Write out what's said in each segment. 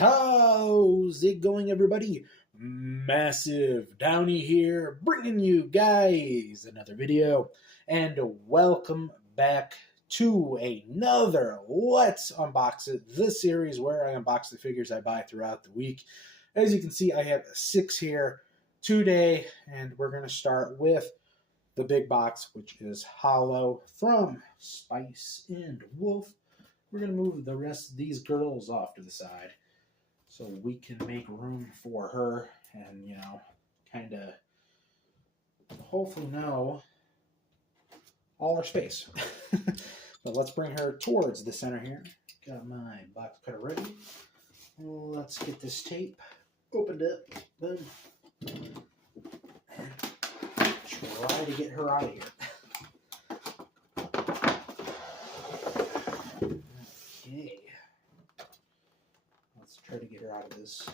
How's it going, everybody? Massive Downy here, bringing you guys another video, and welcome back to another Let's Unbox It, the series where I unbox the figures I buy throughout the week. As you can see, I have 6 here today, and we're going to start with the big box, which is Hollow from Spice and Wolf. We're going to move the rest of these girls off to the side so we can make room for her and, kind of hopefully know all our space. But let's bring her towards the center here. Got my box cutter ready. Let's get this tape opened up. Boom. And try to get her out of here. Okay. Let's try to get her out of this.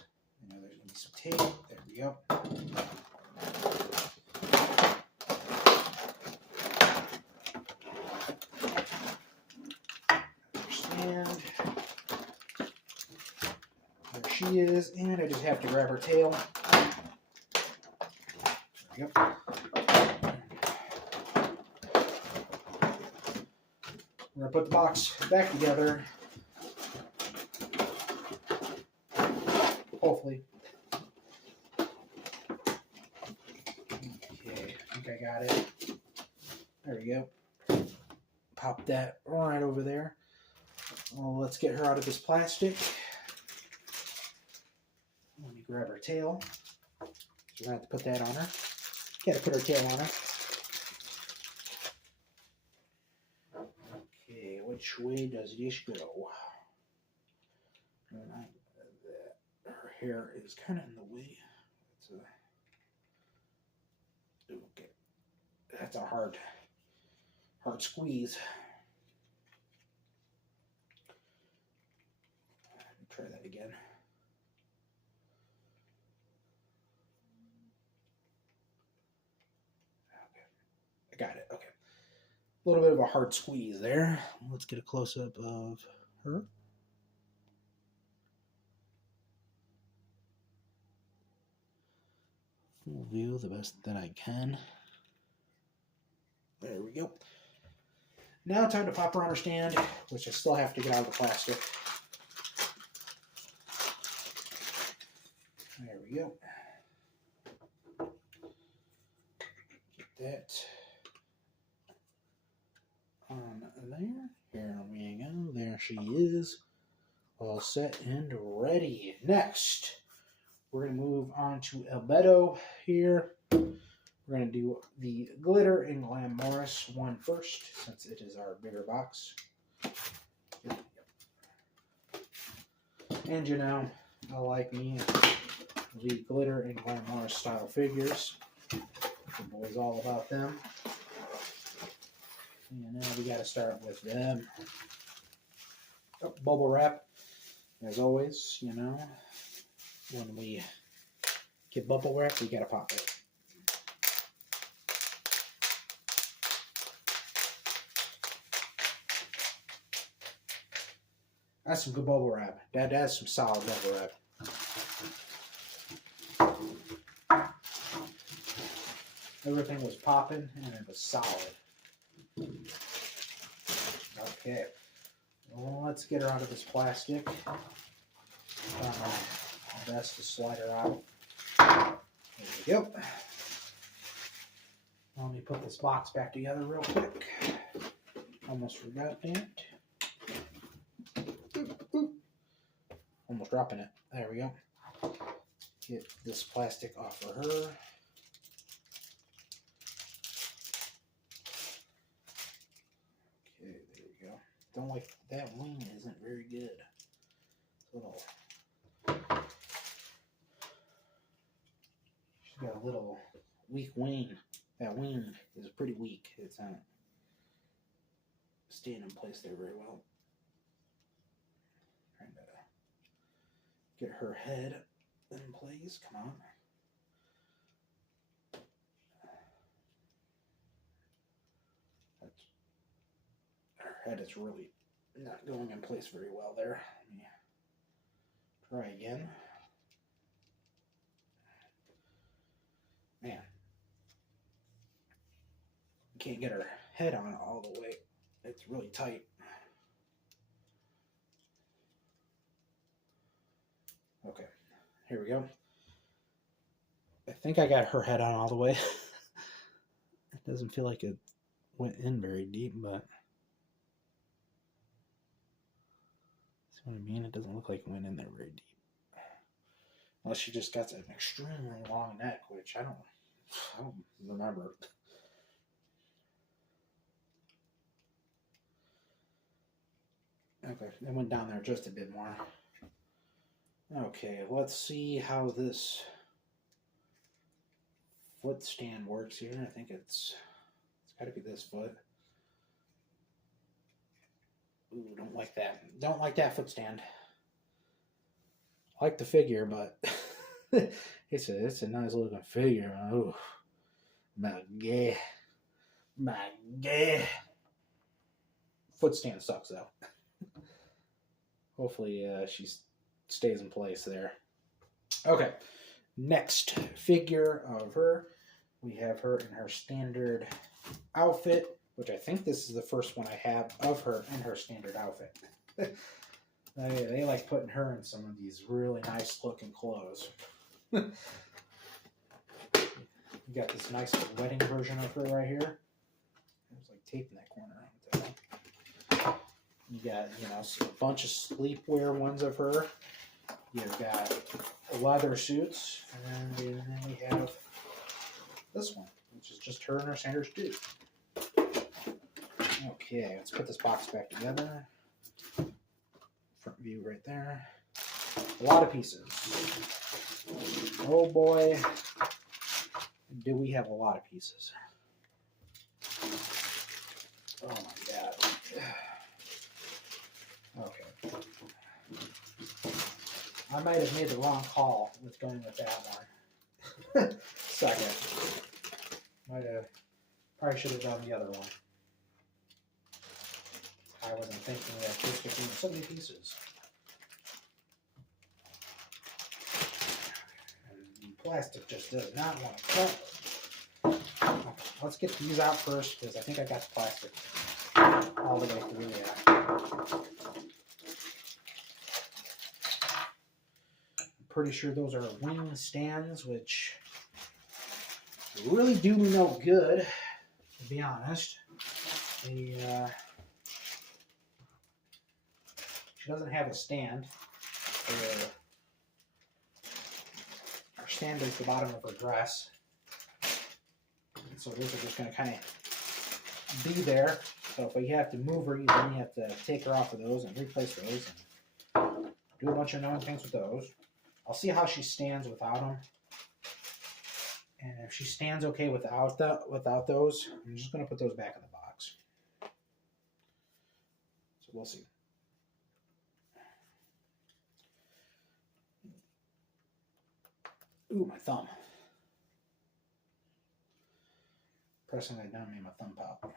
There's going to be some tape. There we go. Understand. There she is. And I just have to grab her tail. There we go. We're going to put the box back together. Hopefully. Okay, I think I got it. There we go. Pop that right over there. Well, let's get her out of this plastic. Let me grab her tail. So we're going to have to put that on her. Got to put her tail on her. Okay, which way does this go? Her hair is kind of in the way. Okay, that's a hard squeeze. Let me try that again. Okay, I got it. Okay, a little bit of a hard squeeze there. Let's get a close-up of her. Full view the best that I can. There we go. Now time to pop her on her stand, which I still have to get out of the plastic. There we go. Get that on there. Here we go. There she is. All set and ready. Next, we're going to move on to Albedo here. We're going to do the Glitter and Glamorous one first, since it is our bigger box. And like me, the Glitter and Glamorous style figures. The boys all about them. And now we got to start with them. Oh, bubble wrap, as always, when we get bubble wrap, we got to pop it. That's some good bubble wrap. That's some solid bubble wrap. Everything was popping and it was solid. Okay. Well, let's get her out of this plastic. Best to slide her out. There we go. Let me put this box back together real quick. Almost forgot that. Almost dropping it. There we go. Get this plastic off of her. Okay, there we go. Don't like that wing isn't very good. Little. She's got a little weak wing. That wing is pretty weak. It's not staying in place there very well. Trying to get her head in place. Come on. Her head is really not going in place very well there. Let me Try again. Man, can't get her head on it all the way. It's really tight. Okay, here we go. I think I got her head on all the way. It doesn't feel like it went in very deep, but see what I mean? It doesn't look like it went in there very deep. Unless she just got an extremely long neck, which I don't remember. Okay, it went down there just a bit more. Okay, let's see how this foot stand works here. I think it's got to be this foot. Ooh, don't like that. Don't like that foot stand. I like the figure, but it's a nice looking figure. Oh my god, my god. Foot stand sucks though. Hopefully she stays in place there. Okay, next figure of her. We have her in her standard outfit, which I think this is the first one I have of her in her standard outfit. They like putting her in some of these really nice looking clothes. You got this nice wedding version of her right here. It was like taping that corner. You got, a bunch of sleepwear ones of her. You've got leather suits, and then we have this one, which is just her in her standard suit. Okay, let's put this box back together. Front view right there. A lot of pieces. Oh boy, do we have a lot of pieces. Oh my god. Okay. I might have made the wrong call with going with that one. Second. Probably should have done the other one. I wasn't thinking that this would be so many pieces. And plastic just does not want to cut. Okay, let's get these out first because I think I got the plastic all the way through there. I'm pretty sure those are wing stands, which really do me no good, to be honest. She doesn't have a stand. Her stand is the bottom of her dress. So those are just going to kind of be there. So if we have to move her, then you have to take her off of those and replace those. And do a bunch of annoying things with those. I'll see how she stands without them. And if she stands okay without those, I'm just going to put those back in the box. So we'll see. Ooh, my thumb. Pressing that down made my thumb pop.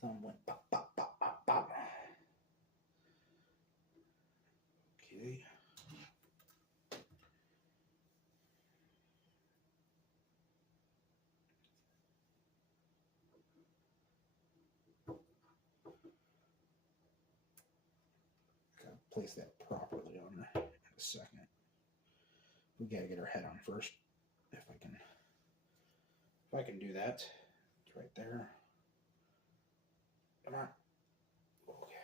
Thumb went pop, pop, pop, pop, pop. Okay. Gotta place that properly on her in a second. We gotta get her head on first. If I can do that. It's right there. Come on. Okay.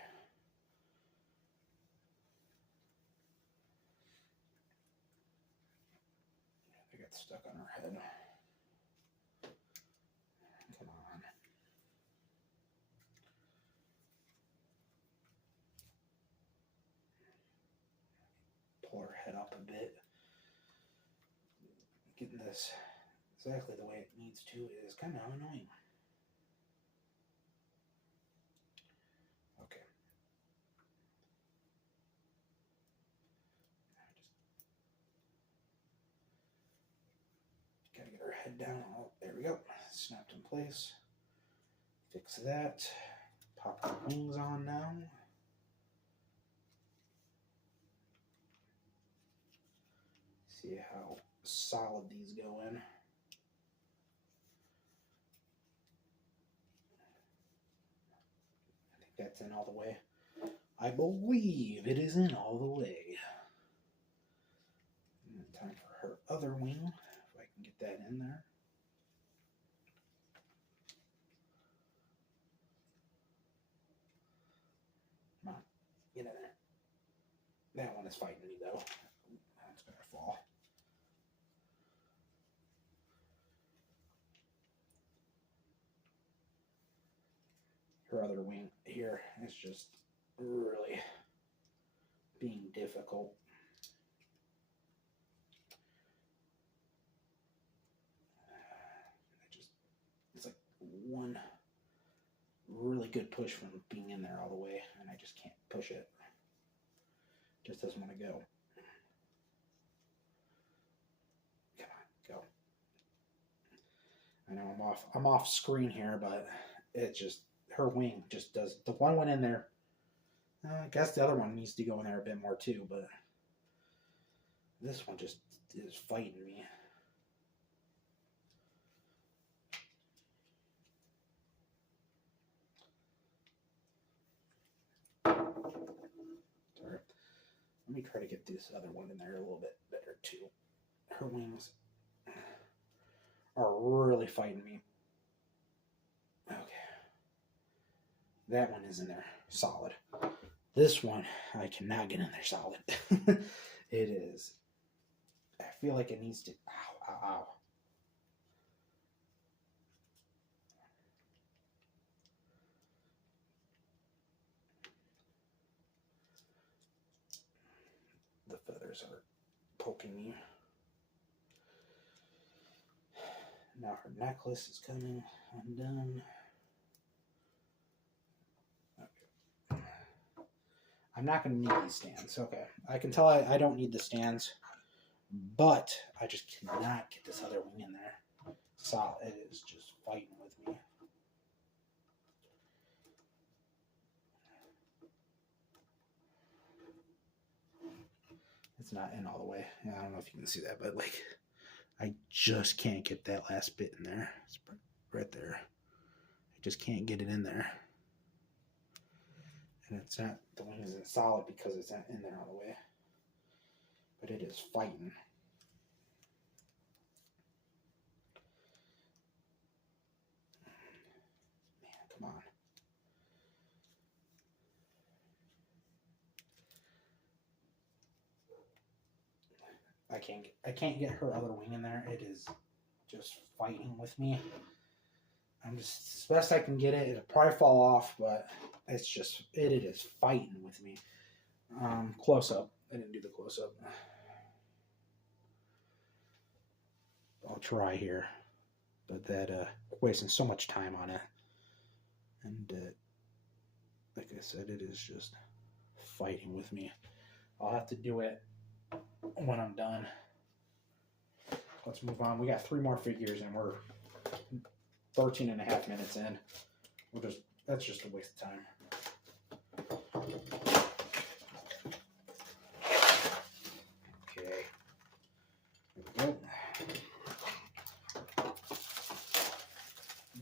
I got stuck on her head. Come on. Pull her head up a bit. Getting this exactly the way it needs to is kind of annoying. Okay. Just gotta get her head down. Oh, there we go. Snapped in place. Fix that. Pop her wings on now. See how solid these go in. I think that's in all the way. I believe it is in all the way. And time for her other wing, if I can get that in there. Come on, get in there. That one is fighting me though. That's gonna fall. Her other wing here is just really being difficult. It's like one really good push from being in there all the way, and I just can't push it. Just doesn't want to go. Come on, go. I know I'm off screen here, but it just, her wing just does. The one went in there. I guess the other one needs to go in there a bit more too, but this one just is fighting me. Sorry. Let me try to get this other one in there a little bit better too. Her wings are really fighting me. Okay. That one is in there solid. This one, I cannot get in there solid. It is. I feel like it needs to. Ow, ow, ow. The feathers are poking me. Now her necklace is coming undone. Okay. I'm not going to need these stands. Okay. I can tell I don't need the stands, but I just cannot get this other wing in there. Solid. It is just fighting with me. It's not in all the way. Yeah, I don't know if you can see that, but like, I just can't get that last bit in there. It's right there. I just can't get it in there. And it's not, the wing isn't solid because it's not in there all the way. But it is fighting. Man, come on. I can't get her other wing in there. It is just fighting with me. I'm just, as best I can get it. It'll probably fall off, but it's just, it is fighting with me. Close up. I didn't do the close up. I'll try here, but that wasting so much time on it. And like I said, it is just fighting with me. I'll have to do it when I'm done. Let's move on. We got 3 more figures and we're 13 and a half minutes in. That's just a waste of time. Okay. There we go.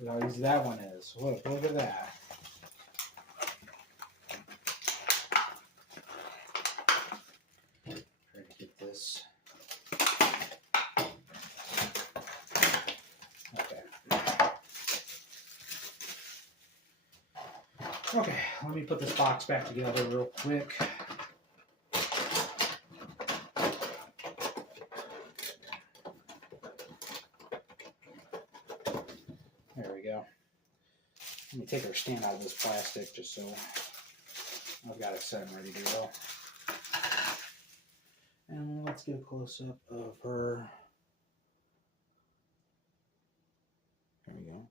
Look how easy that one is. Look at that. Try to get this. Okay, let me put this box back together real quick. There we go. Let me take her stand out of this plastic just so I've got it set and ready to go. And let's get a close-up of her. There we go.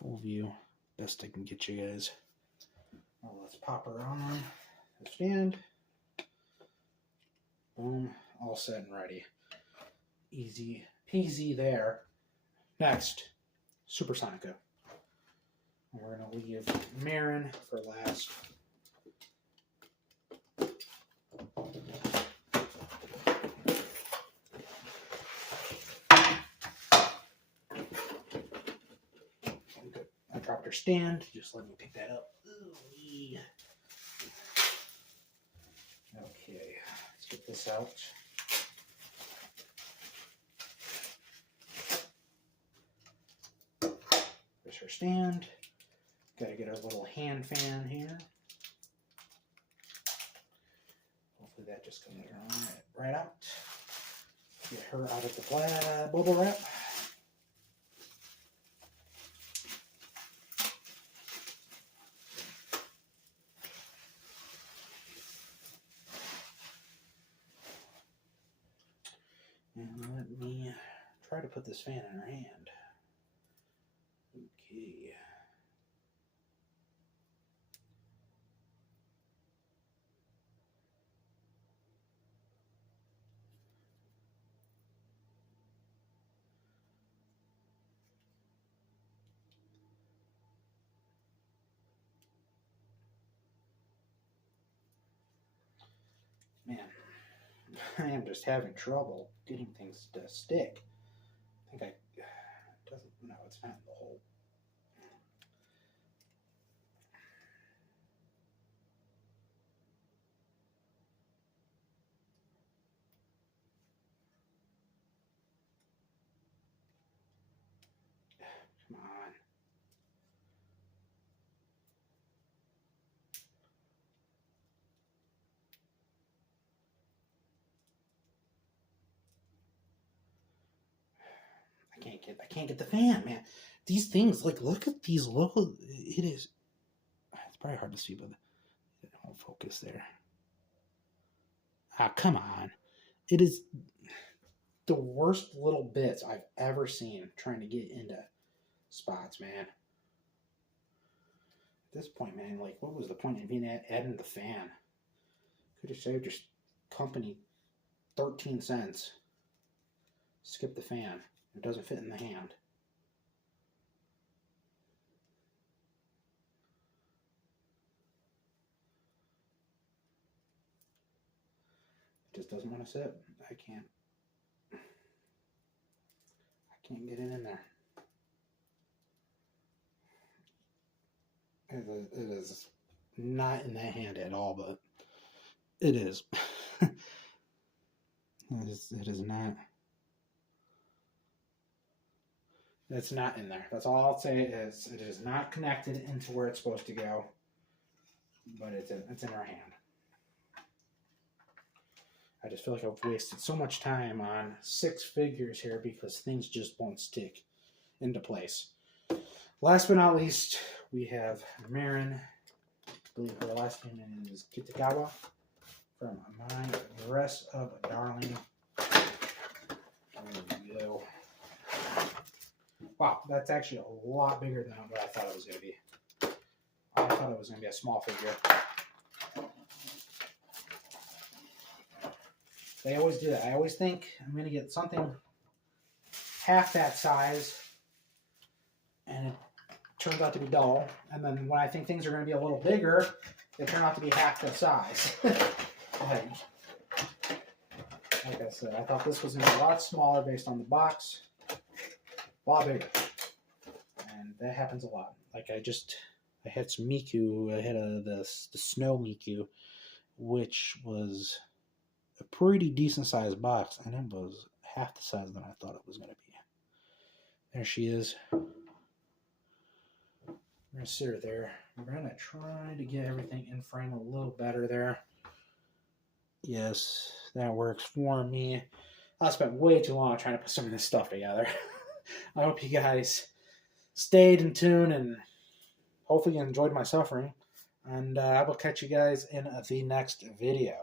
Full view, best I can get you guys. Well, let's pop her on the stand. Boom, all set and ready. Easy peasy there. Next, Supersonica. We're going to leave Marin for last. I dropped her stand. Just let me pick that up. Ooh-wee. Okay, let's get this out. There's her stand. Got to get our little hand fan here. Hopefully that just comes right out. Get her out of the bubble wrap. And let me try to put this fan in her hand. Okay. Man, I am just having trouble getting things to stick. I think no, it's not in the hole. Come on. I can't get the fan, man. These things, like, look at these little, it's probably hard to see, but it won't focus there. Ah, come on. It is the worst little bits I've ever seen trying to get into spots, man. At this point, man, like, what was the point of even adding the fan? Could have saved your company 13 cents. Skip the fan. It doesn't fit in the hand. It just doesn't want to sit. I can't get it in there. It is not in that hand at all, but it is. It is not. It's not in there. That's all I'll say. It is not connected into where it's supposed to go, but it's in our hand. I just feel like I've wasted so much time on 6 figures here because things just won't stick into place. Last but not least, we have Marin. I believe her last name is Kitagawa from My Dress of Darling. There we go. Wow, that's actually a lot bigger than what I thought it was going to be. I thought it was going to be a small figure. They always do that. I always think I'm going to get something half that size, and it turns out to be dull. And then when I think things are going to be a little bigger, they turn out to be half the size. like I said, I thought this was going to be a lot smaller based on the box. A lot bigger. And that happens a lot. Like I had some Miku. I had the Snow Miku, which was a pretty decent sized box, and it was half the size than I thought it was going to be. There she is. We're going to sit her there. We're going to try to get everything in frame a little better there. Yes, that works for me. I spent way too long trying to put some of this stuff together. I hope you guys stayed in tune and hopefully you enjoyed my suffering. And I will catch you guys in the next video.